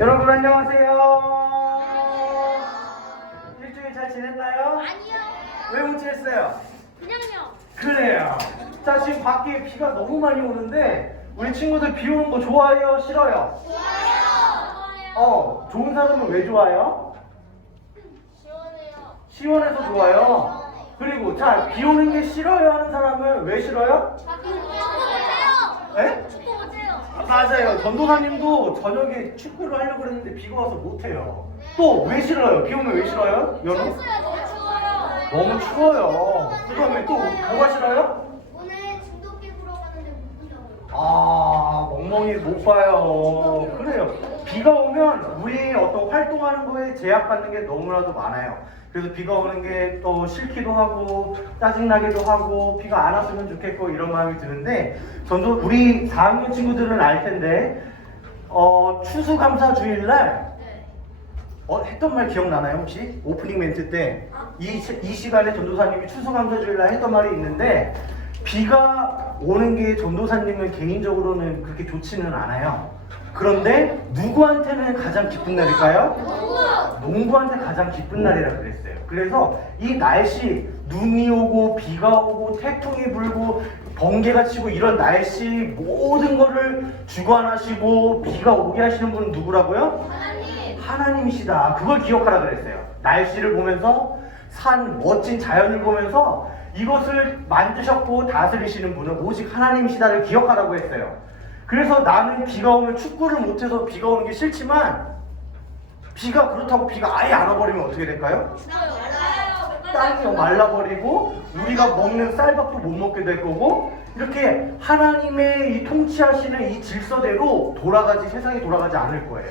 여러분 안녕하세요. 일주일 잘 지냈나요? 아니요. 왜 못 지냈어요? 그냥요. 그래요. 자, 지금 밖에 비가 너무 많이 오는데 우리 친구들 비 오는 거 좋아해요? 싫어요? 좋아요. 좋은 사람은 왜 좋아요? 시원해요. 시원해서 좋아요. 그리고 자, 비 오는 게 싫어요 하는 사람은 왜 싫어요? 축구 못해요. 에? 축구 못해요. 맞아요. 전도사님도 저녁에 축구를 하려고 그랬는데 비가 와서 못해요. 또 왜 싫어요? 비 오면 왜 싫어요? 연우? 청소야 너무 추워요. 너무 추워요. 그 다음에 또 뭐가 싫어요? 오늘 중독기 보러 가는데 못 본다고요. 아, 멍멍이 못 봐요. 그래요. 비가 오면 우리 어떤 활동하는 거에 제약받는 게 너무나도 많아요. 그래서 비가 오는 게 또 싫기도 하고 짜증나기도 하고 비가 안 왔으면 좋겠고 이런 마음이 드는데 전도 우리 4학년 친구들은 알 텐데 추수감사 주일날 했던 말 기억나나요 혹시? 오프닝 멘트 때 이 시간에 전도사님이 추수감사주일날 했던 말이 있는데 비가 오는 게 전도사님은 개인적으로는 그렇게 좋지는 않아요. 그런데 누구한테는 가장 기쁜 날일까요? 농부한테 가장 기쁜 날이라 그랬어요. 그래서 이 날씨, 눈이 오고 비가 오고 태풍이 불고 번개가 치고 이런 날씨 모든 거를 주관하시고 비가 오게 하시는 분은 누구라고요? 하나님이시다. 그걸 기억하라 그랬어요. 날씨를 보면서 산 멋진 자연을 보면서 이것을 만드셨고 다스리시는 분은 오직 하나님이시다를 기억하라고 했어요. 그래서 나는 비가 오면 축구를 못해서 비가 오는 게 싫지만 비가 그렇다고 비가 아예 안 와버리면 어떻게 될까요? 땅이 말라버리고 우리가 먹는 쌀밥도 못 먹게 될 거고 이렇게 하나님의 이 통치하시는 이 질서대로 세상이 돌아가지 않을 거예요.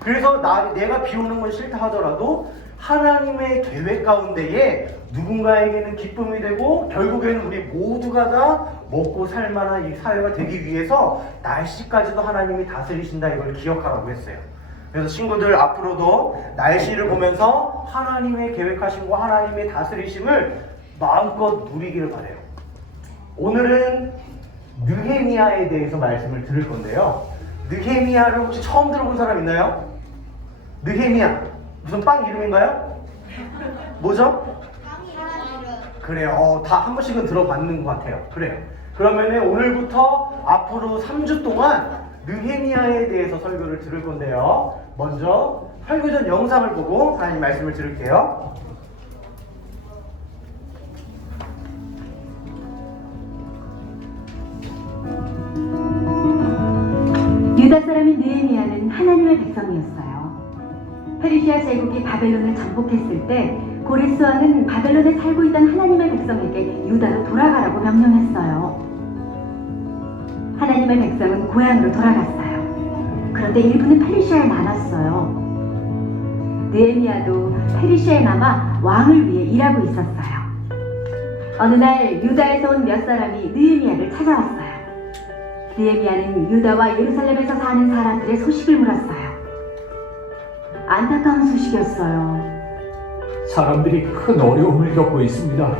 그래서 내가 비 오는 건 싫다 하더라도 하나님의 계획 가운데에 누군가에게는 기쁨이 되고 결국에는 우리 모두가 다 먹고 살만한 이 사회가 되기 위해서 날씨까지도 하나님이 다스리신다 이걸 기억하라고 했어요. 그래서 친구들 앞으로도 날씨를 보면서 하나님의 계획하심과 하나님의 다스리심을 마음껏 누리기를 바라요. 오늘은 느헤미야에 대해서 말씀을 들을 건데요. 느헤미야를 혹시 처음 들어본 사람 있나요? 느헤미야 무슨 빵 이름인가요? 뭐죠? 그래요. 다 한 번씩은 들어봤는 것 같아요. 그래요. 그러면은 오늘부터 앞으로 3주 동안 느헤미야에 대해서 설교를 들을 건데요. 먼저 설교 전 영상을 보고 하나님 말씀을 들을게요. 유다 사람인 느헤미야는 하나님의 백성이었어요. 페르시아 제국이 바벨론을 정복했을 때 고레스 왕은 바벨론에 살고 있던 하나님의 백성에게 유다로 돌아가라고 명령했어요. 하나님의 백성은 고향으로 돌아갔어요. 그런데 일부는 페르시아에 남았어요. 느헤미야도 페르시아에 남아 왕을 위해 일하고 있었어요. 어느 날 유다에서 온 몇 사람이 느헤미야를 찾아왔어요. 느헤미야는 유다와 예루살렘에서 사는 사람들의 소식을 물었어요. 안타까운 소식이었어요. 사람들이 큰 어려움을 겪고 있습니다.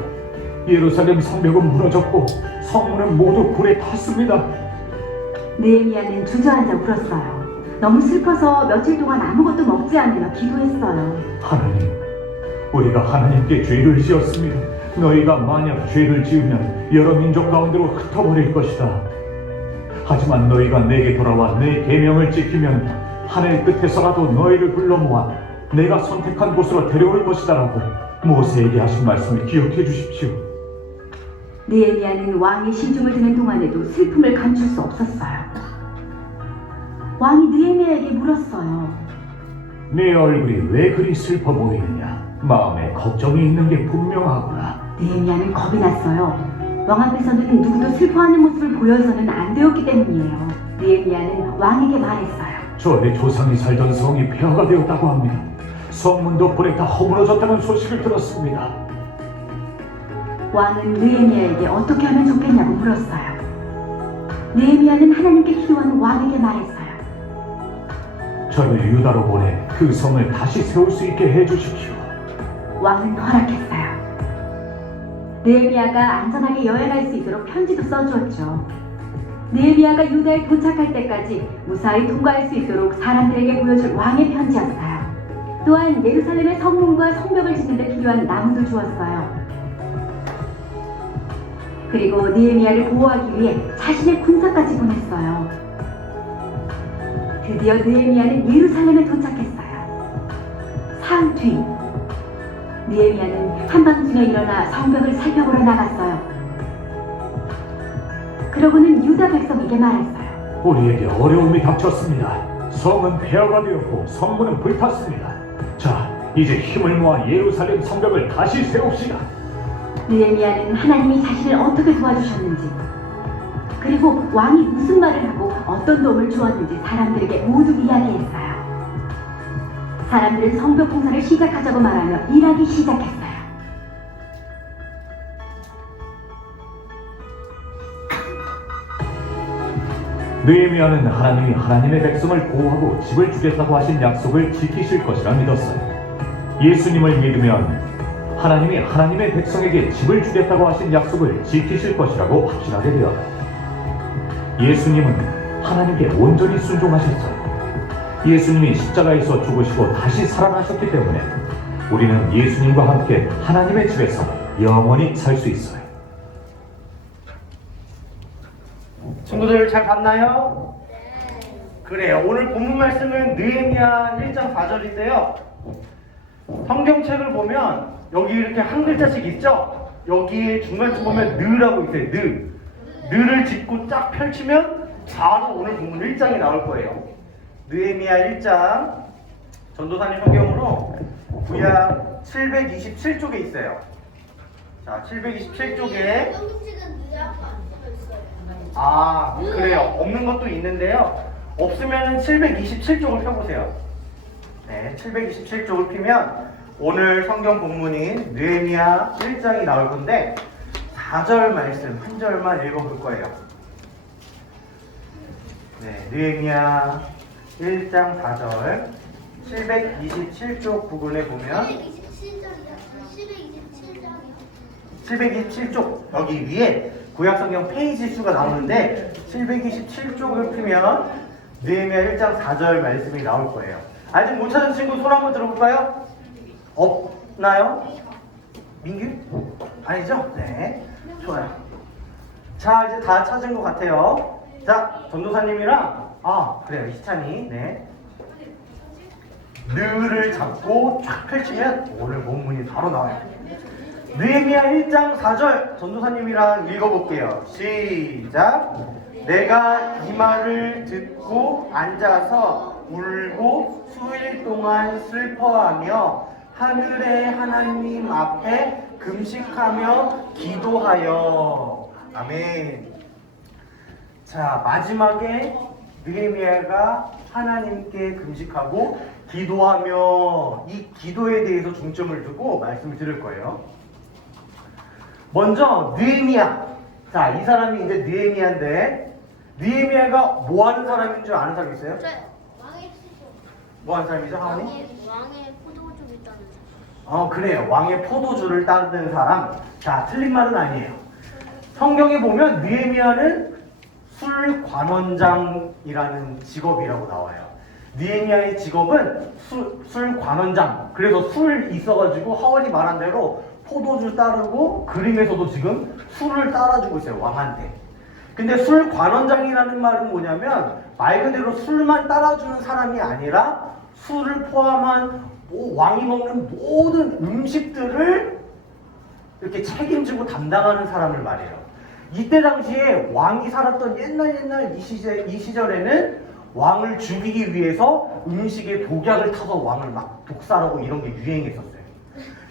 예루살렘 성벽은 무너졌고 성문은 모두 불에 탔습니다. 느헤미야는 주저앉아 울었어요. 너무 슬퍼서 며칠 동안 아무것도 먹지 않으며 기도했어요. 하나님, 우리가 하나님께 죄를 지었습니다. 너희가 만약 죄를 지으면 여러 민족 가운데로 흩어버릴 것이다. 하지만 너희가 내게 돌아와 내 계명을 지키면 하늘 끝에서라도 너희를 불러 모아 내가 선택한 곳으로 데려올 것이다라고 모세에게 하신 말씀을 기억해 주십시오. 느헤미야는 왕의 시중을 듣는 동안에도 슬픔을 감출 수 없었어요. 왕이 느헤미야에게 물었어요. 네 얼굴이 왜 그리 슬퍼 보이느냐? 마음에 걱정이 있는 게 분명하구나. 느헤미야는 겁이 났어요. 왕 앞에서는 누구도 슬퍼하는 모습을 보여서는 안 되었기 때문이에요. 느헤미야는 왕에게 말했어요. 저의 조상이 살던 성이 폐허가 되었다고 합니다. 성문도 불에 다 허물어졌다는 소식을 들었습니다. 왕은 느헤미야에게 어떻게 하면 좋겠냐고 물었어요. 느헤미야는 하나님께 기도한 왕에게 말했어요. 저를 유다로 보내 그 성을 다시 세울 수 있게 해주십시오. 왕은 허락했어요. 느헤미야가 안전하게 여행할 수 있도록 편지도 써주었죠. 느헤미야가 유다에 도착할 때까지 무사히 통과할 수 있도록 사람들에게 보여줄 왕의 편지였어요. 또한 예루살렘의 성문과 성벽을 짓는 데 필요한 나무도 주었어요. 그리고 느헤미야를 보호하기 위해 자신의 군사까지 보냈어요. 드디어 느헤미야는 예루살렘에 도착했어요. 사흘 뒤 느헤미야는 한밤중에 일어나 성벽을 살펴보러 나갔어요. 그러고는 유다 백성에게 말했어요. 우리에게 어려움이 닥쳤습니다. 성은 폐허가 되었고 성문은 불탔습니다. 자, 이제 힘을 모아 예루살렘 성벽을 다시 세웁시다. 느헤미야는 하나님이 자신을 어떻게 도와주셨는지, 그리고 왕이 무슨 말을 하고 어떤 도움을 주었는지 사람들에게 모두 이야기했어요. 사람들은 성벽 공사를 시작하자고 말하며 일하기 시작했어요. 느헤미야는 하나님이 하나님의 백성을 보호하고 집을 주겠다고 하신 약속을 지키실 것이라 믿었어요. 예수님을 믿으면 하나님이 하나님의 백성에게 집을 주겠다고 하신 약속을 지키실 것이라고 확신하게 되어요. 예수님은 하나님께 온전히 순종하셨어요. 예수님이 십자가에서 죽으시고 다시 살아나셨기 때문에 우리는 예수님과 함께 하나님의 집에서 영원히 살 수 있어요. 친구들 잘 봤나요? 그래요. 오늘 본문 말씀은 느헤미야 1장 4절인데요. 성경책을 보면 여기 이렇게 한 글자씩 있죠? 여기 중간쯤 보면 느라고 있어요. 느. 느를 짚고 쫙 펼치면 바로 오늘 본문 1장이 나올 거예요. 느헤미야 1장 전도사님 성경으로 구약 727쪽에 있어요. 자, 727쪽에 성경책은 늘 아까 안 써 있어요. 아, 그래요. 없는 것도 있는데요. 없으면 727쪽을 펴보세요. 네, 727쪽을 피면 오늘 성경 본문인 느헤미야 1장이 나올 건데 4절 말씀 한 절만 읽어볼 거예요. 네, 느헤미야 1장 4절 727쪽 부분에 보면 727쪽 여기 위에 구약성경 페이지 수가 나오는데 727쪽을 피면 느헤미야 1장 4절 말씀이 나올 거예요. 아직 못 찾은 친구 손 한번 들어볼까요? 없나요? 민규? 아니죠? 네, 좋아요. 자, 이제 다 찾은 것 같아요. 자, 전도사님이랑 그래요, 희찬이. 네, 느를 잡고 쫙 펼치면 오늘 본문이 바로 나와요. 느헤미야 1장 4절 전도사님이랑 읽어볼게요. 시작. 내가 이 말을 듣고 앉아서 울고 수일 동안 슬퍼하며 하늘의 하나님 앞에 금식하며 기도하여. 아멘. 자, 마지막에 느헤미야가 하나님께 금식하고 기도하며 이 기도에 대해서 중점을 두고 말씀을 드릴 거예요. 먼저 느헤미야. 자, 이 사람이 이제 느헤미야인데 느헤미야가 뭐 하는 사람인 줄 아는 사람 있어요? 왕의 수조. 뭐 하는 사람이죠, 하모니? 왕의 포도주 있다는 사람. 그래요. 왕의 포도주를 따르는 사람. 자, 틀린 말은 아니에요. 성경에 보면 느헤미야는 술관원장이라는 직업이라고 나와요. 느헤미야의 직업은 술관원장. 그래서 술 있어가지고 하월이 말한 대로 포도주 따르고 그림에서도 지금 술을 따라주고 있어요, 왕한테. 근데 술관원장이라는 말은 뭐냐면 말 그대로 술만 따라주는 사람이 아니라 술을 포함한 왕이 먹는 모든 음식들을 이렇게 책임지고 담당하는 사람을 말해요. 이때 당시에 왕이 살았던 옛날 이 시절에는 왕을 죽이기 위해서 음식에 독약을 타서 왕을 막 독살하고 이런 게 유행했었어요.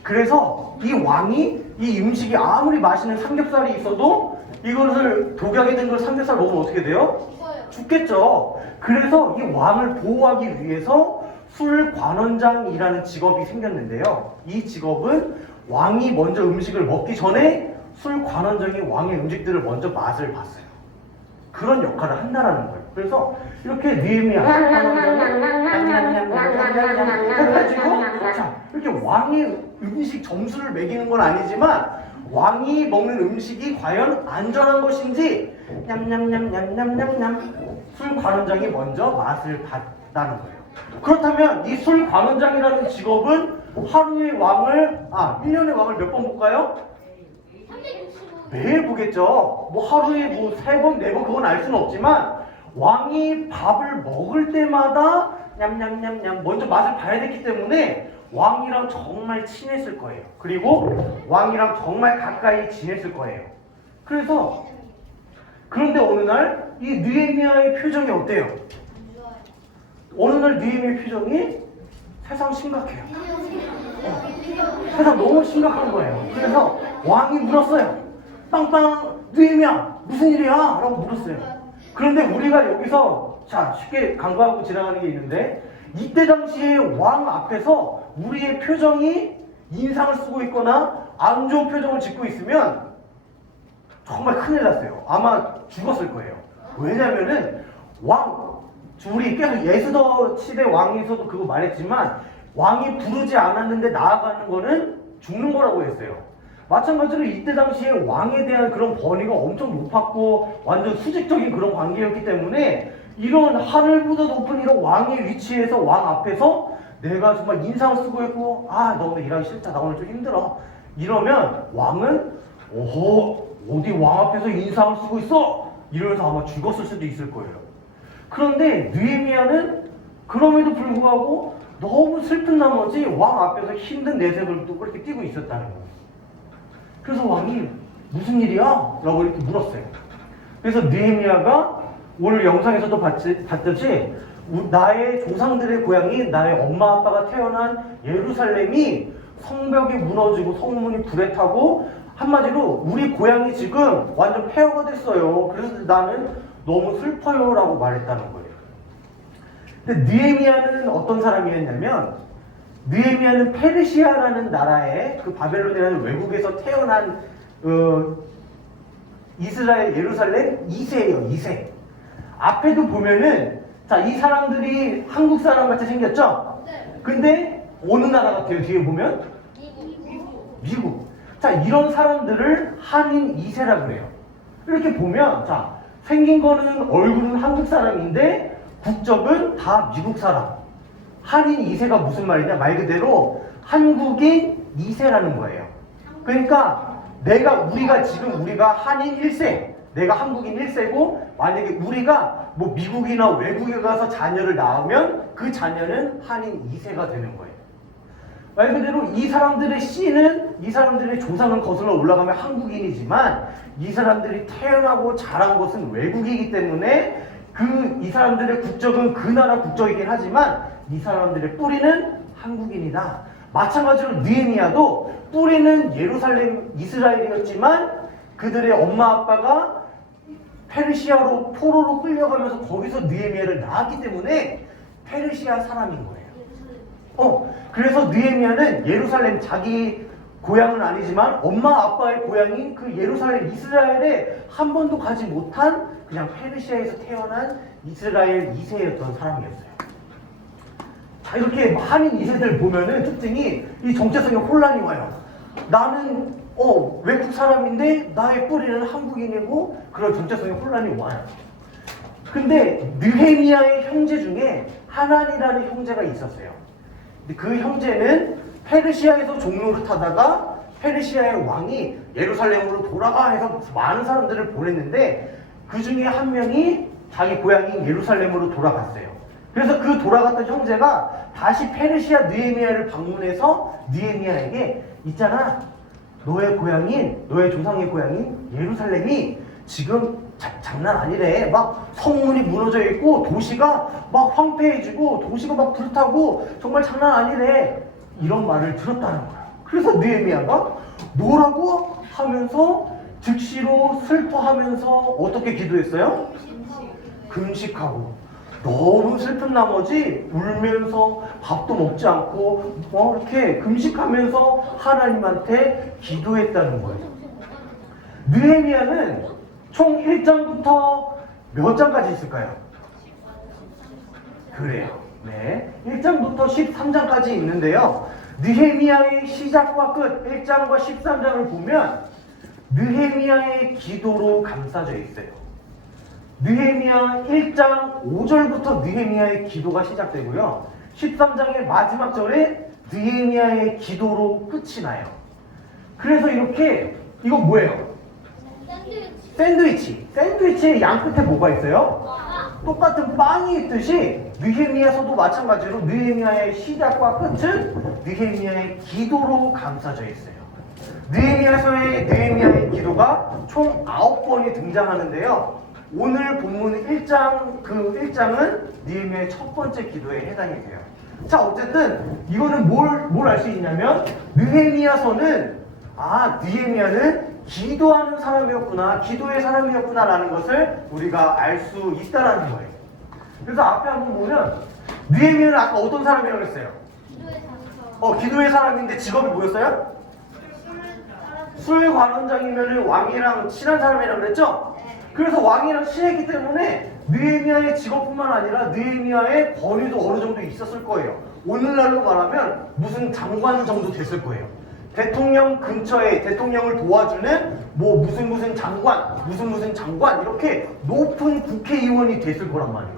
그래서 이 왕이 이 음식이 아무리 맛있는 삼겹살이 있어도 이것을 독약이 든 걸 삼겹살 먹으면 어떻게 돼요? 죽겠죠. 그래서 이 왕을 보호하기 위해서 술관원장이라는 직업이 생겼는데요. 이 직업은 왕이 먼저 음식을 먹기 전에 술관원장이 왕의 음식들을 먼저 맛을 봤어요. 그런 역할을 한다라는 거예요. 그래서 이렇게 느헤미야 해가지고 자, 이렇게 왕이 음식 점수를 매기는 건 아니지만 왕이 먹는 음식이 과연 안전한 것인지 냠냠냠냠냠냠냠 술 관원장이 먼저 맛을 봤다는 거예요. 그렇다면 이 술 관원장이라는 직업은 하루의 왕을 1년의 왕을 몇 번 볼까요? 365. 매일 보겠죠. 뭐 하루에 뭐 3번, 4번 그건 알 수는 없지만 왕이 밥을 먹을 때마다 냠냠냠냠 먼저 맛을 봐야 됐기 때문에 왕이랑 정말 친했을 거예요. 그리고 왕이랑 정말 가까이 지냈을 거예요. 그래서 그런데 어느 날 이 느헤미야의 표정이 어때요? 안 좋아요. 어느 날 느헤미야의 표정이 세상 심각해요. 세상 너무 심각한 거예요. 그래서 왕이 물었어요. 빵빵 느헤미야 무슨 일이야? 라고 물었어요. 그런데 우리가 여기서 자 쉽게 간과하고 지나가는 게 있는데 이때 당시에 왕 앞에서 우리의 표정이 인상을 쓰고 있거나 안 좋은 표정을 짓고 있으면 정말 큰일 났어요. 아마 죽었을 거예요. 왜냐면은 우리 계속 예수더 시대 왕에서도 그거 말했지만 왕이 부르지 않았는데 나아가는 거는 죽는 거라고 했어요. 마찬가지로 이때 당시에 왕에 대한 그런 번위가 엄청 높았고 완전 수직적인 그런 관계였기 때문에 이런 하늘보다 높은 이런 왕의 위치에서 왕 앞에서 내가 정말 인상을 쓰고 있고 나 오늘 일하기 싫다, 나 오늘 좀 힘들어 이러면 왕은 어디 왕 앞에서 인상을 쓰고 있어? 이러면서 아마 죽었을 수도 있을 거예요. 그런데 느헤미야는 그럼에도 불구하고 너무 슬픈 나머지 왕 앞에서 힘든 내색을 또 그렇게 띄고 있었다는 거예요. 그래서 왕이 무슨 일이야? 라고 이렇게 물었어요. 그래서 느헤미야가 오늘 영상에서도 봤듯이 나의 조상들의 고향이 나의 엄마 아빠가 태어난 예루살렘이 성벽이 무너지고 성문이 불에 타고 한마디로 우리 고향이 지금 완전 폐허가 됐어요. 그래서 나는 너무 슬퍼요 라고 말했다는 거예요. 근데 느헤미야는 어떤 사람이었냐면 느헤미야는 페르시아라는 나라의 그 바벨론이라는 외국에서 태어난 이스라엘 예루살렘 2세예요. 2세. 앞에도 보면은 자, 이 사람들이 한국 사람 같이 생겼죠? 네. 근데 어느 나라 같아요? 뒤에 보면? 미국. 자, 이런 사람들을 한인 2세라 그래요. 이렇게 보면 자, 생긴 거는 얼굴은 한국 사람인데 국적은 다 미국 사람. 한인 2세가 무슨 말이냐? 말 그대로 한국인 2세라는 거예요. 그러니까 우리가 한인 1세, 내가 한국인 1세고 만약에 우리가 뭐 미국이나 외국에 가서 자녀를 낳으면 그 자녀는 한인 2세가 되는 거예요. 말 그대로 이 사람들의 씨는 이 사람들의 조상은 거슬러 올라가면 한국인이지만 이 사람들이 태어나고 자란 곳은 외국이기 때문에 이 사람들의 국적은 그 나라 국적이긴 하지만 이 사람들의 뿌리는 한국인이다. 마찬가지로 느헤미야도 뿌리는 예루살렘 이스라엘이었지만 그들의 엄마 아빠가 페르시아로 포로로 끌려가면서 거기서 느헤미야를 낳았기 때문에 페르시아 사람인 거예요. 그래서 느헤미야는 예루살렘 자기 고향은 아니지만 엄마 아빠의 고향인 그 예루살렘 이스라엘에 한 번도 가지 못한 그냥 페르시아에서 태어난 이스라엘 2세였던 사람이었어요. 자, 이렇게 한인 2세들 보면은 특징이 이 정체성에 혼란이 와요. 나는 외국 사람인데 나의 뿌리는 한국인이고 그런 정체성에 혼란이 와요. 근데 느헤미야의 형제 중에 하난이라는 형제가 있었어요. 근데 그 형제는 페르시아에서 종로를 타다가 페르시아의 왕이 예루살렘으로 돌아가 해서 많은 사람들을 보냈는데 그 중에 한 명이 자기 고향인 예루살렘으로 돌아갔어요. 그래서 그 돌아갔던 형제가 다시 페르시아 느헤미야를 방문해서 느헤미야에게 있잖아, 너의 조상의 고향인 예루살렘이 지금 장난 아니래. 막 성문이 무너져 있고 도시가 막 황폐해지고 도시가 막 불타고 정말 장난 아니래. 이런 말을 들었다는 거야. 그래서 느헤미야가 뭐라고 하면서 즉시로 슬퍼하면서 어떻게 기도했어요? 금식하고 너무 슬픈 나머지 울면서 밥도 먹지 않고 이렇게 금식하면서 하나님한테 기도했다는 거예요. 느헤미야는 총 1장부터 몇 장까지 있을까요? 그래요. 네. 1장부터 13장까지 있는데요. 느헤미야의 시작과 끝 1장과 13장을 보면 느헤미야의 기도로 감싸져 있어요. 느헤미야 1장 5절부터 느헤미야의 기도가 시작되고요. 13장의 마지막 절에 느헤미야의 기도로 끝이 나요. 그래서 이렇게 이거 뭐예요? 샌드위치의 양 끝에 뭐가 있어요? 똑같은 빵이 있듯이 느헤미야서도 마찬가지로 느헤미야의 시작과 끝은 느헤미야의 기도로 감싸져 있어요. 느헤미야서의 느헤미야의 기도가 총 9번이 등장하는데요. 오늘 본문 1장은 느헤미야의 첫 번째 기도에 해당이 돼요. 자, 어쨌든 이거는 뭘 알 수 있냐면 느헤미야서는 느헤미야는 기도하는 사람이었구나, 기도의 사람이었구나라는 것을 우리가 알 수 있다라는 거예요. 그래서 앞에 한번 보면 느헤미야는 아까 어떤 사람이라고 했어요? 기도의 사람인데 직업이 뭐였어요? 술관원장이면 왕이랑 친한 사람이라고 그랬죠? 그래서 왕이랑 친했기 때문에 느헤미야의 직업뿐만 아니라 느헤미야의 권위도 어느 정도 있었을 거예요. 오늘날로 말하면 무슨 장관 정도 됐을 거예요. 대통령 근처에 대통령을 도와주는 무슨 장관 이렇게 높은 국회의원이 됐을 거란 말이에요.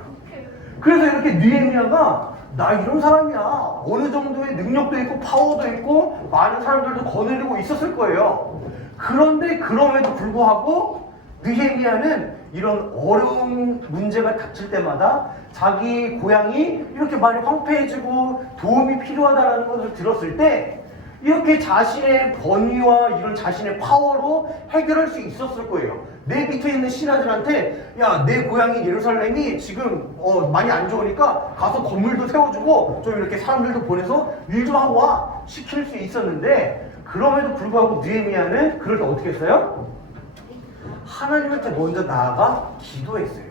그래서 이렇게 느헤미야가 나 이런 사람이야, 어느 정도의 능력도 있고 파워도 있고 많은 사람들도 거느리고 있었을 거예요. 그런데 그럼에도 불구하고 느헤미야는 이런 어려운 문제가 닥칠 때마다 자기 고향이 이렇게 많이 황폐해지고 도움이 필요하다는 것을 들었을 때 이렇게 자신의 권위와 이런 자신의 파워로 해결할 수 있었을 거예요. 내 밑에 있는 신하들한테 야, 내 고향인 예루살렘이 지금 많이 안 좋으니까 가서 건물도 세워주고 좀 이렇게 사람들도 보내서 일 좀 하고 와 시킬 수 있었는데, 그럼에도 불구하고 느헤미야는 그럴 때 어떻게 했어요? 하나님한테 먼저 나아가 기도했어요.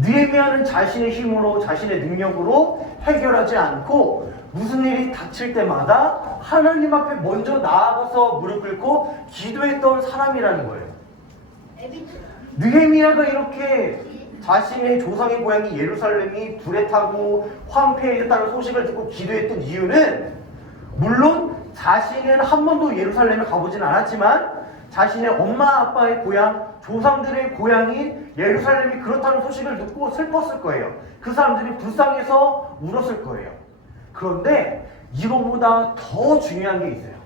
느헤미야는 자신의 힘으로 자신의 능력으로 해결하지 않고 무슨 일이 닥칠 때마다 하나님 앞에 먼저 나아가서 무릎 꿇고 기도했던 사람이라는 거예요. 느헤미야가 이렇게 자신의 조상의 고향이 예루살렘이 불에 타고 황폐해졌다는 소식을 듣고 기도했던 이유는, 물론 자신은 한 번도 예루살렘에 가보진 않았지만 자신의 엄마 아빠의 고향, 조상들의 고향인 예루살렘이 그렇다는 소식을 듣고 슬펐을 거예요. 그 사람들이 불쌍해서 울었을 거예요. 그런데 이거보다 더 중요한 게 있어요.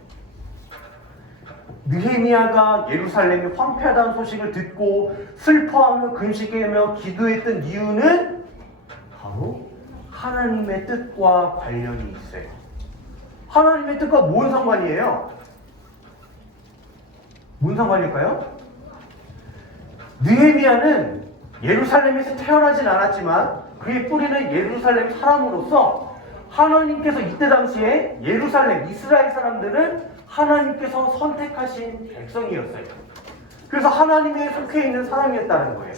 느헤미야가 예루살렘이 황폐하다는 소식을 듣고 슬퍼하며 금식하며 기도했던 이유는 바로 하나님의 뜻과 관련이 있어요. 하나님의 뜻과 뭔 상관이에요? 뭔 상관일까요? 느헤미야는 예루살렘에서 태어나진 않았지만 그의 뿌리는 예루살렘 사람으로서 하나님께서 이때 당시에 예루살렘, 이스라엘 사람들은 하나님께서 선택하신 백성이었어요. 그래서 하나님에 속해 있는 사람이었다는 거예요.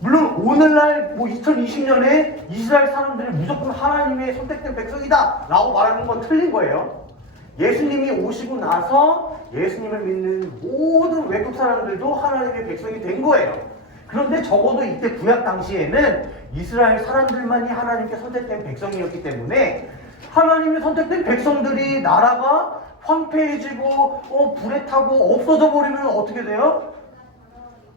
물론 오늘날 2020년에 이스라엘 사람들이 무조건 하나님의 선택된 백성이다 라고 말하는 건 틀린 거예요. 예수님이 오시고 나서 예수님을 믿는 모든 외국 사람들도 하나님의 백성이 된 거예요. 그런데 적어도 이때 구약 당시에는 이스라엘 사람들만이 하나님께 선택된 백성이었기 때문에 하나님의 선택된 백성들이 나라가 황폐해지고 불에 타고 없어져 버리면 어떻게 돼요?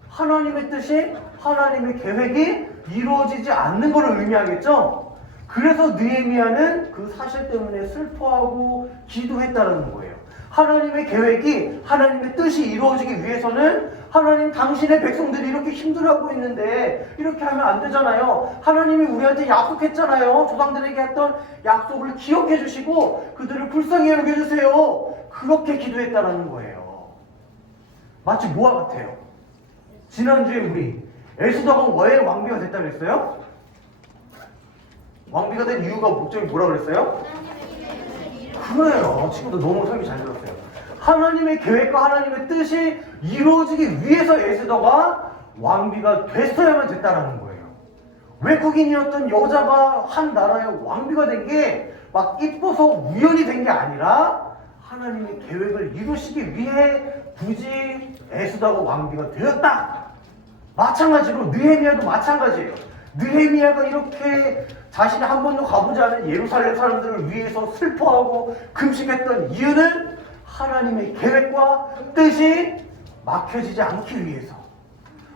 하나님의 뜻이, 하나님의 계획이 이루어지지 않는 것을 의미하겠죠? 그래서 느헤미야는 그 사실 때문에 슬퍼하고 기도했다는 거예요. 하나님의 계획이, 하나님의 뜻이 이루어지기 위해서는 하나님 당신의 백성들이 이렇게 힘들어하고 있는데 이렇게 하면 안 되잖아요. 하나님이 우리한테 약속했잖아요. 조상들에게 했던 약속을 기억해 주시고 그들을 불쌍히 여겨주세요. 그렇게 기도했다는 거예요. 마치 뭐와 같아요? 지난주에 우리 에스더가 왜 왕비가 됐다고 했어요? 왕비가 된 이유가 목적이 뭐라고 그랬어요? 그래요. 친구들 너무 설명 잘 들었어요. 하나님의 계획과 하나님의 뜻이 이루어지기 위해서 에스더가 왕비가 됐어야만 됐다라는 거예요. 외국인이었던 여자가 한 나라의 왕비가 된 게 막 이뻐서 우연히 된 게 아니라 하나님의 계획을 이루시기 위해 굳이 에스더가 왕비가 되었다. 마찬가지로 느헤미야도 마찬가지예요. 느헤미야가 이렇게 자신이 한 번도 가보지 않은 예루살렘 사람들을 위해서 슬퍼하고 금식했던 이유는 하나님의 계획과 뜻이 막혀지지 않기 위해서,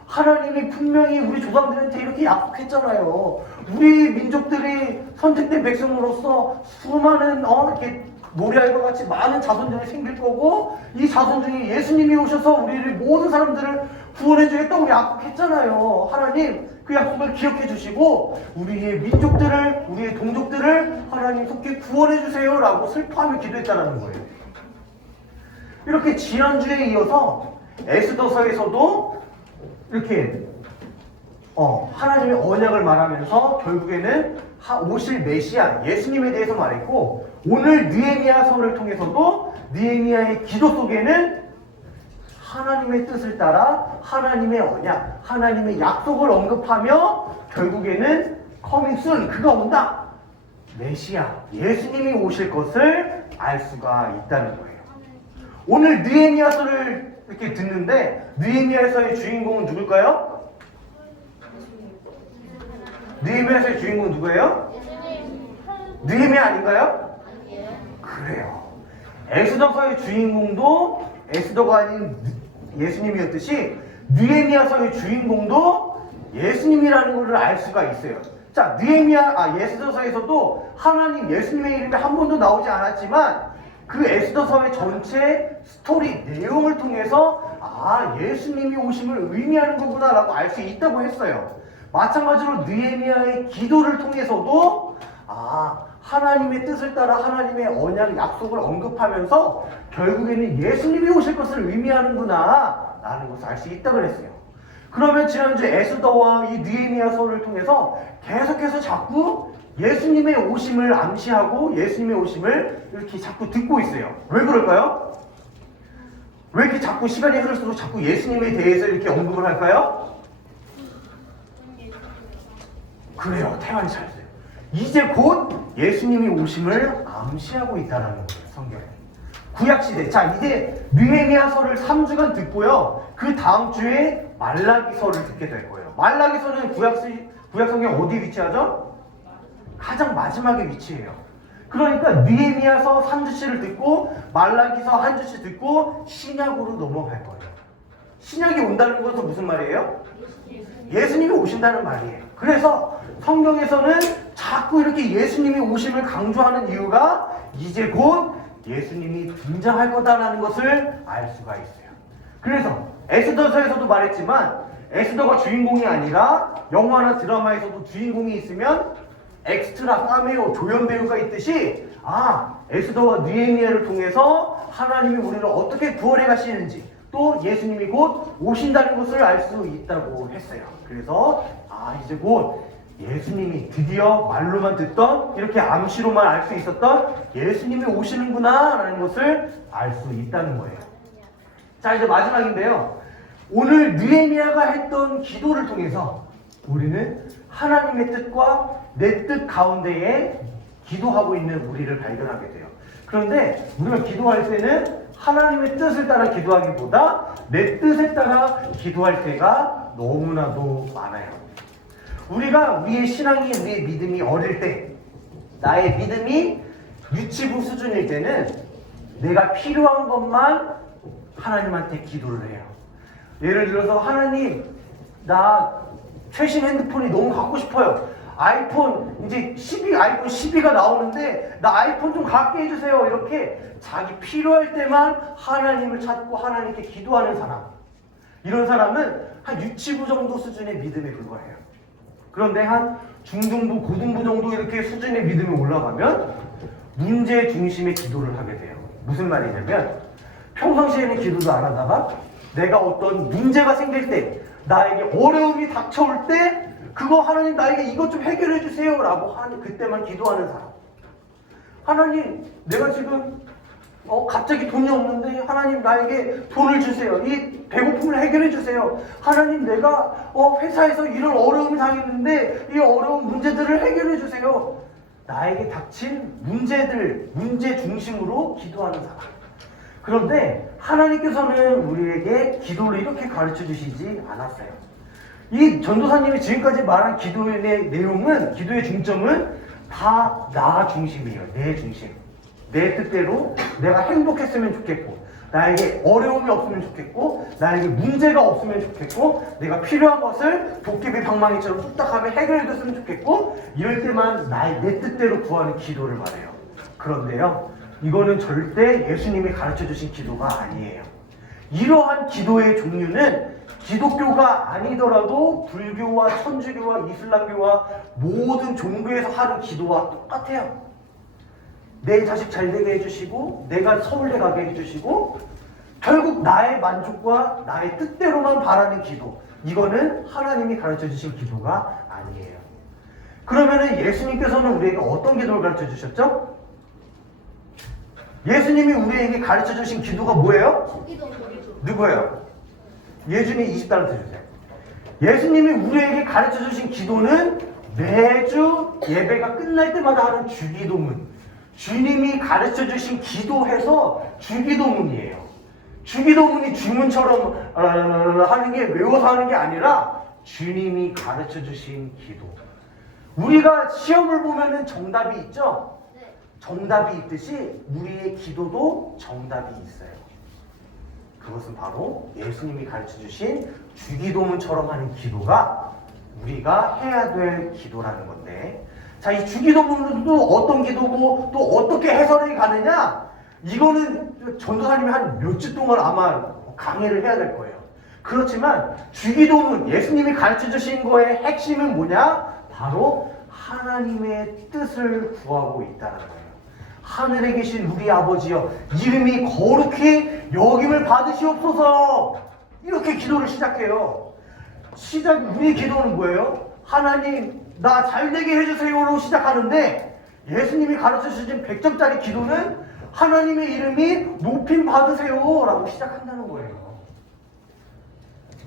하나님이 분명히 우리 조상들한테 이렇게 약속했잖아요. 우리 민족들이 선택된 백성으로서 수많은 이렇게 노래할과 같이 많은 자손들이 생길 거고, 이 자손 중에 예수님이 오셔서 우리를 모든 사람들을 구원해 주겠다고 약속했잖아요. 하나님 그 약속을 기억해 주시고 우리의 민족들을, 우리의 동족들을 하나님 속히 구원해 주세요 라고 슬퍼하며 기도했다는 거예요. 이렇게 지난주에 이어서 에스더서에서도 이렇게 하나님의 언약을 말하면서 결국에는 오실 메시아 예수님에 대해서 말했고, 오늘 느헤미야서를 통해서도 느헤미야의 기도 속에는 하나님의 뜻을 따라 하나님의 언약, 하나님의 약속을 언급하며 결국에는 coming soon, 그가 온다, 메시아 예수님이 오실 것을 알 수가 있다는 거예요. 오늘 느헤미야서를 이렇게 듣는데 느헤미야서의 주인공은 누굴까요? 느헤미야서의 주인공은 누구예요? 느헤미야 아닌가요? 그래요. 에스더서의 주인공도 에스더가 아닌 예수님이었듯이 느헤미야서의 주인공도 예수님이라는 것을 알 수가 있어요. 자, 에스더서에서도 하나님 예수님의 이름이 한 번도 나오지 않았지만 그 에스더서의 전체 스토리 내용을 통해서 예수님이 오심을 의미하는 거구나 라고 알 수 있다고 했어요. 마찬가지로 느헤미야의 기도를 통해서도 하나님의 뜻을 따라 하나님의 언약 약속을 언급하면서 결국에는 예수님이 오실 것을 의미하는구나 라는 것을 알 수 있다고 했어요. 그러면 지난주 에스더와 이 느헤미야서를 통해서 계속해서 자꾸 예수님의 오심을 암시하고 예수님의 오심을 이렇게 자꾸 듣고 있어요. 왜 그럴까요? 왜 이렇게 자꾸 시간이 흐를수록 자꾸 예수님에 대해서 이렇게 언급을 할까요? 그래요. 태환이 잘했어요. 이제 곧 예수님이 오심을 암시하고 있다는 거예요. 성경에. 구약시대. 자, 이제 느헤미야서를 3주간 듣고요. 그 다음 주에 말라기서를 듣게 될 거예요. 말라기서는 구약 성경 어디 위치하죠? 가장 마지막에 위치해요. 그러니까 느헤미야서 3주치를 듣고 말라기서 한 주치 듣고 신약으로 넘어갈 거예요. 신약이 온다는 것은 무슨 말이에요? 예수님이 오신다는 말이에요. 그래서 성경에서는 자꾸 이렇게 예수님이 오심을 강조하는 이유가 이제 곧 예수님이 등장할 거다라는 것을 알 수가 있어요. 그래서 에스더서에서도 말했지만 에스더가 주인공이 아니라 영화나 드라마에서도 주인공이 있으면 엑스트라 카메오 조연 배우가 있듯이 에스더와 느헤미야를 통해서 하나님이 우리를 어떻게 구원해 가시는지, 또 예수님이 곧 오신다는 것을 알 수 있다고 했어요. 그래서 이제 곧 예수님이 드디어 말로만 듣던, 이렇게 암시로만 알 수 있었던 예수님이 오시는구나 라는 것을 알 수 있다는 거예요. 자, 이제 마지막인데요. 오늘 느헤미야가 했던 기도를 통해서 우리는 하나님의 뜻과 내 뜻 가운데에 기도하고 있는 우리를 발견하게 돼요. 그런데 우리가 기도할 때는 하나님의 뜻을 따라 기도하기보다 내 뜻에 따라 기도할 때가 너무나도 많아요. 우리의 신앙이, 우리의 믿음이 어릴 때, 나의 믿음이 유치부 수준일 때는 내가 필요한 것만 하나님한테 기도를 해요. 예를 들어서 하나님, 나 최신 핸드폰이 너무 갖고 싶어요. 아이폰 12가 나오는데 나 아이폰 좀 갖게 해주세요. 이렇게 자기 필요할 때만 하나님을 찾고 하나님께 기도하는 사람, 이런 사람은 한 유치부 정도 수준의 믿음에 불과해요. 그런데 한 중등부, 고등부 정도 이렇게 수준의 믿음이 올라가면 문제 중심의 기도를 하게 돼요. 무슨 말이냐면 평상시에는 기도도 안 하다가 내가 어떤 문제가 생길 때, 나에게 어려움이 닥쳐올 때 그거 하나님 나에게 이것 좀 해결해 주세요 라고 하는, 그때만 기도하는 사람. 하나님, 내가 지금 갑자기 돈이 없는데 하나님 나에게 돈을 주세요. 이 배고픔을 해결해 주세요. 하나님, 내가 회사에서 이런 어려움이 당했는데 이 어려운 문제들을 해결해 주세요. 나에게 닥친 문제 중심으로 기도하는 사람. 그런데 하나님께서는 우리에게 기도를 이렇게 가르쳐 주시지 않았어요. 이 전도사님이 지금까지 말한 기도의 내용은, 기도의 중점은 다 나 중심이에요. 내 중심. 내 뜻대로 내가 행복했으면 좋겠고, 나에게 어려움이 없으면 좋겠고, 나에게 문제가 없으면 좋겠고, 내가 필요한 것을 도깨비 방망이처럼 뚝딱하면 해결해줬으면 좋겠고, 이럴 때만 내 뜻대로 구하는 기도를 말해요. 그런데요, 이거는 절대 예수님이 가르쳐주신 기도가 아니에요. 이러한 기도의 종류는 기독교가 아니더라도 불교와 천주교와 이슬람교와 모든 종교에서 하는 기도와 똑같아요. 내 자식 잘 되게 해주시고, 내가 서울대 가게 해주시고, 결국 나의 만족과 나의 뜻대로만 바라는 기도. 이거는 하나님이 가르쳐주신 기도가 아니에요. 그러면은 예수님께서는 우리에게 어떤 기도를 가르쳐주셨죠? 예수님이 우리에게 가르쳐주신 기도가 뭐예요? 누구예요? 예수님 20달러 주세요. 예수님이 우리에게 가르쳐주신 기도는 매주 예배가 끝날 때마다 하는 주기도문. 주님이 가르쳐주신 기도해서 주기도문이에요. 주기도문이 주문처럼 하는 게 외워서 하는 게 아니라 주님이 가르쳐주신 기도. 우리가 시험을 보면은 정답이 있죠? 정답이 있듯이 우리의 기도도 정답이 있어요. 그것은 바로 예수님이 가르쳐주신 주기도문처럼 하는 기도가 우리가 해야 될 기도라는 건데, 자, 이 주기도문도 어떤 기도고 또 어떻게 해설이 가느냐, 이거는 전도사님이 한 몇 주 동안 아마 강의를 해야 될 거예요. 그렇지만 주기도문, 예수님이 가르쳐주신 거의 핵심은 뭐냐? 바로 하나님의 뜻을 구하고 있다는 거예요. 하늘에 계신 우리 아버지여, 이름이 거룩히 여김을 받으시옵소서. 이렇게 기도를 시작해요. 우리 기도는 뭐예요? 하나님, 나 잘되게 해주세요로 시작하는데, 예수님이 가르쳐주신 100점짜리 기도는 하나님의 이름이 높임 받으세요 라고 시작한다는 거예요.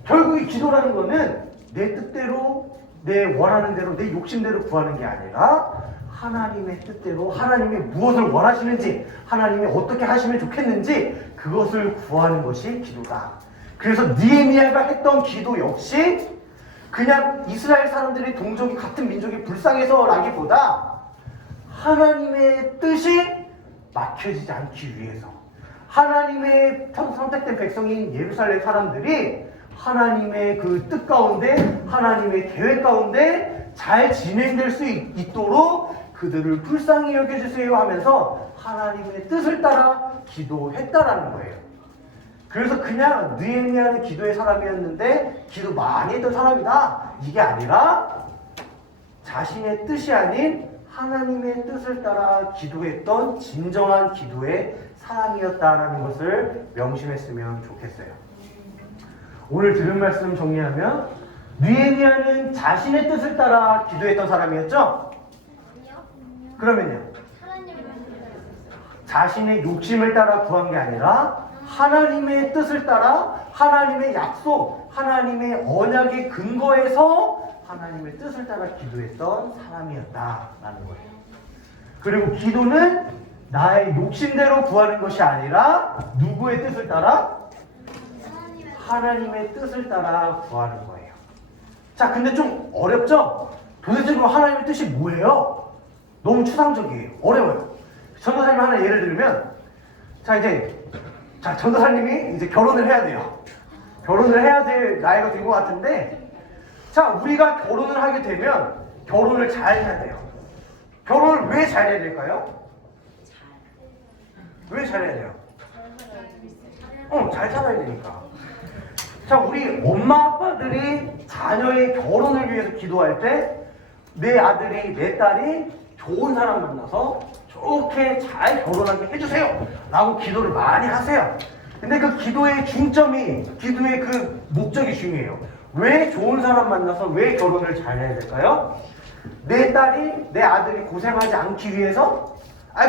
결국 이 기도라는 거는 내 뜻대로, 내 원하는 대로, 내 욕심대로 구하는 게 아니라 하나님의 뜻대로, 하나님이 무엇을 원하시는지, 하나님이 어떻게 하시면 좋겠는지 그것을 구하는 것이 기도다. 그래서 느헤미야가 했던 기도 역시 그냥 이스라엘 사람들이 동족이 같은 민족이 불쌍해서라기보다 하나님의 뜻이 막혀지지 않기 위해서, 하나님의 선택된 백성인 예루살렘 사람들이 하나님의 그 뜻 가운데, 하나님의 계획 가운데 잘 진행될 수 있도록 그들을 불쌍히 여겨주세요 하면서 하나님의 뜻을 따라 기도했다라는 거예요. 그래서 그냥 느헤미야는 기도의 사람이었는데 기도 많이 했던 사람이다, 이게 아니라 자신의 뜻이 아닌 하나님의 뜻을 따라 기도했던 진정한 기도의 사람이었다라는 것을 명심했으면 좋겠어요. 오늘 들은 말씀 정리하면 느헤미야는 자신의 뜻을 따라 기도했던 사람이었죠? 그러면요, 자신의 욕심을 따라 구한 게 아니라 하나님의 뜻을 따라, 하나님의 약속, 하나님의 언약의 근거에서 하나님의 뜻을 따라 기도했던 사람이었다라는 거예요. 그리고 기도는 나의 욕심대로 구하는 것이 아니라 누구의 뜻을 따라? 하나님의 뜻을 따라 구하는 거예요. 자, 근데 좀 어렵죠? 도대체 그럼 하나님의 뜻이 뭐예요? 너무 추상적이에요. 어려워요. 전도사님 하나 예를 들면, 전도사님이 이제 결혼을 해야 돼요. 결혼을 해야 될 나이가 된 것 같은데, 자, 우리가 결혼을 하게 되면 결혼을 잘 해야 돼요. 결혼을 왜 잘해야 될까요? 왜 잘해야 돼요? 잘 살아야 되니까. 자, 우리 엄마 아빠들이 자녀의 결혼을 위해서 기도할 때 내 아들이, 내 딸이 좋은 사람 만나서 좋게 잘 결혼하게 해주세요 라고 기도를 많이 하세요. 근데 그 기도의 중점이, 기도의 그 목적이 중요해요. 왜 좋은 사람 만나서 왜 결혼을 잘 해야 될까요? 내 딸이, 내 아들이 고생하지 않기 위해서?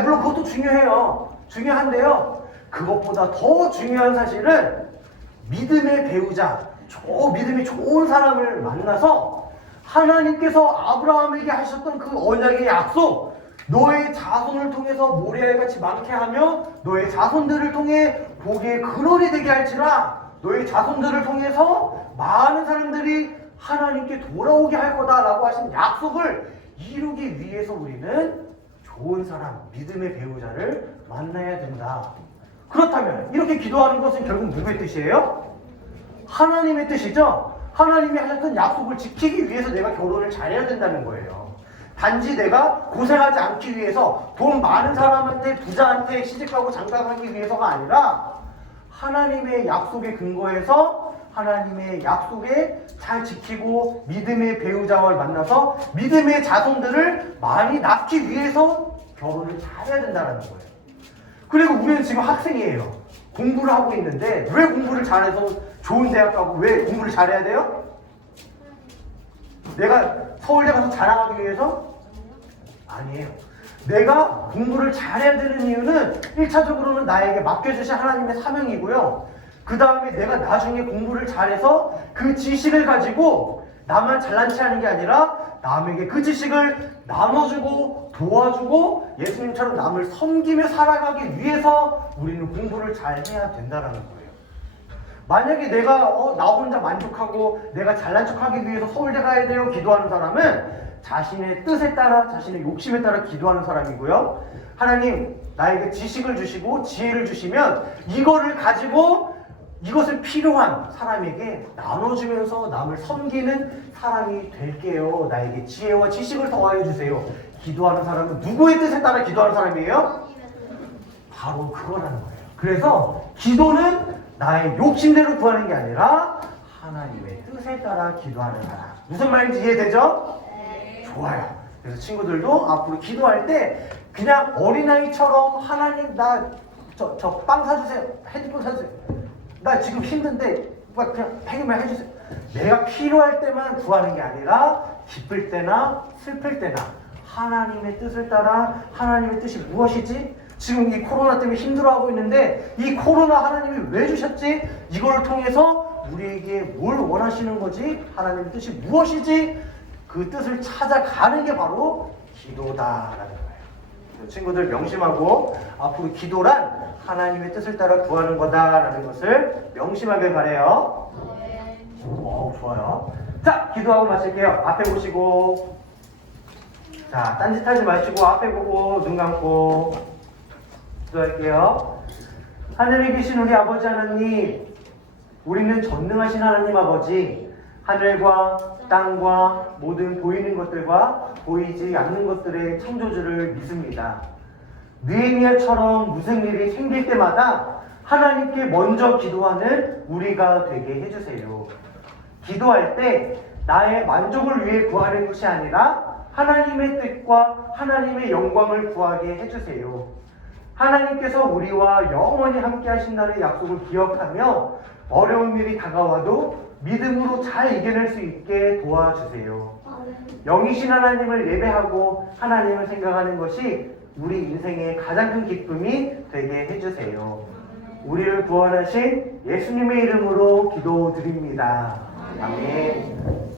물론 그것도 중요해요. 중요한데요, 그것보다 더 중요한 사실은 믿음의 배우자, 믿음이 좋은 사람을 만나서 하나님께서 아브라함에게 하셨던 그 언약의 약속, 너의 자손을 통해서 모래알같이 많게 하며 너의 자손들을 통해 복의 근원이 되게 할지라, 너의 자손들을 통해서 많은 사람들이 하나님께 돌아오게 할 거다라고 하신 약속을 이루기 위해서 우리는 좋은 사람, 믿음의 배우자를 만나야 된다. 그렇다면 이렇게 기도하는 것은 결국 누구의 뜻이에요? 하나님의 뜻이죠. 하나님이 하셨던 약속을 지키기 위해서 내가 결혼을 잘해야 된다는 거예요. 단지 내가 고생하지 않기 위해서, 돈 많은 사람한테, 부자한테 시집가고 장가가기 위해서가 아니라 하나님의 약속에 근거해서 하나님의 약속에 잘 지키고 믿음의 배우자를 만나서 믿음의 자손들을 많이 낳기 위해서 결혼을 잘해야 된다는 거예요. 그리고 우리는 지금 학생이에요. 공부를 하고 있는데 왜 공부를 잘해서 좋은 대학 가고 왜 공부를 잘해야 돼요? 내가 서울대 가서 자랑하기 위해서? 아니에요. 내가 공부를 잘해야 되는 이유는 1차적으로는 나에게 맡겨주신 하나님의 사명이고요. 그 다음에 내가 나중에 공부를 잘해서 그 지식을 가지고 나만 잘난 체 하는 게 아니라 남에게 그 지식을 나눠주고 도와주고 예수님처럼 남을 섬기며 살아가기 위해서 우리는 공부를 잘 해야 된다는 거예요. 만약에 내가 나 혼자 만족하고 내가 잘난 척하기 위해서 서울대 가야 돼요 기도하는 사람은 자신의 뜻에 따라 자신의 욕심에 따라 기도하는 사람이고요. 하나님 나에게 지식을 주시고 지혜를 주시면 이거를 가지고 이것을 필요한 사람에게 나눠주면서 남을 섬기는 사람이 될게요. 나에게 지혜와 지식을 더하여 주세요. 기도하는 사람은 누구의 뜻에 따라 기도하는 사람이에요? 바로 그거라는 거예요. 그래서 기도는 나의 욕심대로 구하는 게 아니라 하나님의 뜻에 따라 기도하는 사람. 무슨 말인지 이해되죠? 네. 좋아요. 그래서 친구들도 앞으로 기도할 때 그냥 어린아이처럼 하나님 나 저 빵 사주세요. 핸드폰 사주세요. 나 지금 힘든데 그냥 100일만 해주세요. 내가 필요할 때만 구하는 게 아니라 기쁠 때나 슬플 때나 하나님의 뜻을 따라 하나님의 뜻이 무엇이지? 지금 이 코로나 때문에 힘들어하고 있는데 이 코로나 하나님이 왜 주셨지? 이걸 통해서 우리에게 뭘 원하시는 거지? 하나님의 뜻이 무엇이지? 그 뜻을 찾아가는 게 바로 기도다라는 거예요. 친구들 명심하고 앞으로 기도란 하나님의 뜻을 따라 구하는 거다라는 것을 명심하길 바래요. 좋아요. 자, 기도하고 마실게요. 앞에 보시고, 자, 딴짓하지 마시고 앞에 보고 눈 감고 기도할게요. 하늘에 계신 우리 아버지 하나님, 우리는 전능하신 하나님 아버지, 하늘과 땅과 모든 보이는 것들과 보이지 않는 것들의 창조주를 믿습니다. 느헤미야처럼 무슨 일이 생길 때마다 하나님께 먼저 기도하는 우리가 되게 해주세요. 기도할 때 나의 만족을 위해 구하는 것이 아니라 하나님의 뜻과 하나님의 영광을 구하게 해주세요. 하나님께서 우리와 영원히 함께 하신다는 약속을 기억하며 어려운 일이 다가와도 믿음으로 잘 이겨낼 수 있게 도와주세요. 영이신 하나님을 예배하고 하나님을 생각하는 것이 우리 인생의 가장 큰 기쁨이 되게 해주세요. 우리를 구원하신 예수님의 이름으로 기도드립니다. 아멘.